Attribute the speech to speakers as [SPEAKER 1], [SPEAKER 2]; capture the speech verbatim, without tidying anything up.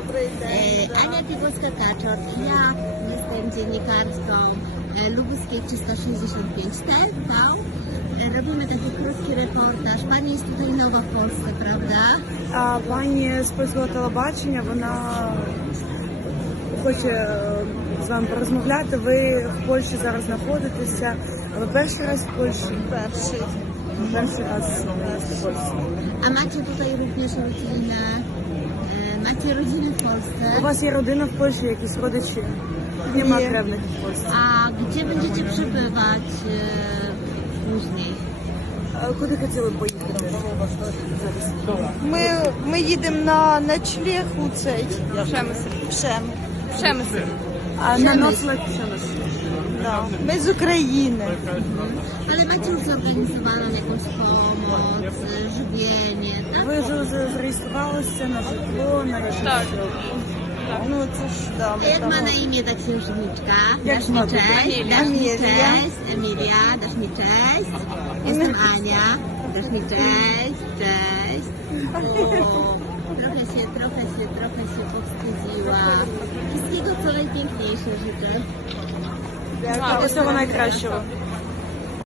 [SPEAKER 1] Dobry dzień.
[SPEAKER 2] E, Ania Pigowska-Kaczor. Ja jestem dziennikarką e, Lubuskiej trzysta sześćdziesiąt pięć T V. E, robimy taki krótki reportaż. Pani jest tutaj nowa w Polsce, prawda?
[SPEAKER 1] А пані з польського телебачення, вона хоче е, з вами порозмовляти. Ви в Польщі зараз знаходитеся. Ви перший раз в Польщі? Перший. Перший раз в Польщі.
[SPEAKER 2] A macie tutaj również rodzinę? E, macie rodzinę w Polsce?
[SPEAKER 1] У вас є родина в Польщі, якісь родичі? Нема кревних в Польщі.
[SPEAKER 2] A gdzie będziecie przebywać e, później?
[SPEAKER 1] А куди хотіли б поїхати зараз?
[SPEAKER 3] Ми, ми їдемо на ночлег у цей Пшемисл. Пшем. Пшемисл.
[SPEAKER 1] А на ночлег в Przemysł.
[SPEAKER 3] Да. Ми з України.
[SPEAKER 2] Ale macie już zorganizowaną jakąś pomoc, e, żywienie, tak?
[SPEAKER 1] Ви вже зареєструвалися на житло, на якісь...
[SPEAKER 3] Так. Ну це ж да.
[SPEAKER 2] A jak ma na imię ta księżniczka?
[SPEAKER 1] Jak
[SPEAKER 2] Dasz mi
[SPEAKER 1] ma?
[SPEAKER 2] cześć, dasz mi
[SPEAKER 3] Emilia.
[SPEAKER 2] cześć, Emilia, dasz mi cześć. Jestem Ania, dasz mi cześć, cześć. O, trochę się, trochę się, trochę się powstydziła. Wszystkiego co najpiękniejsze życzę.
[SPEAKER 1] Усього найкращого.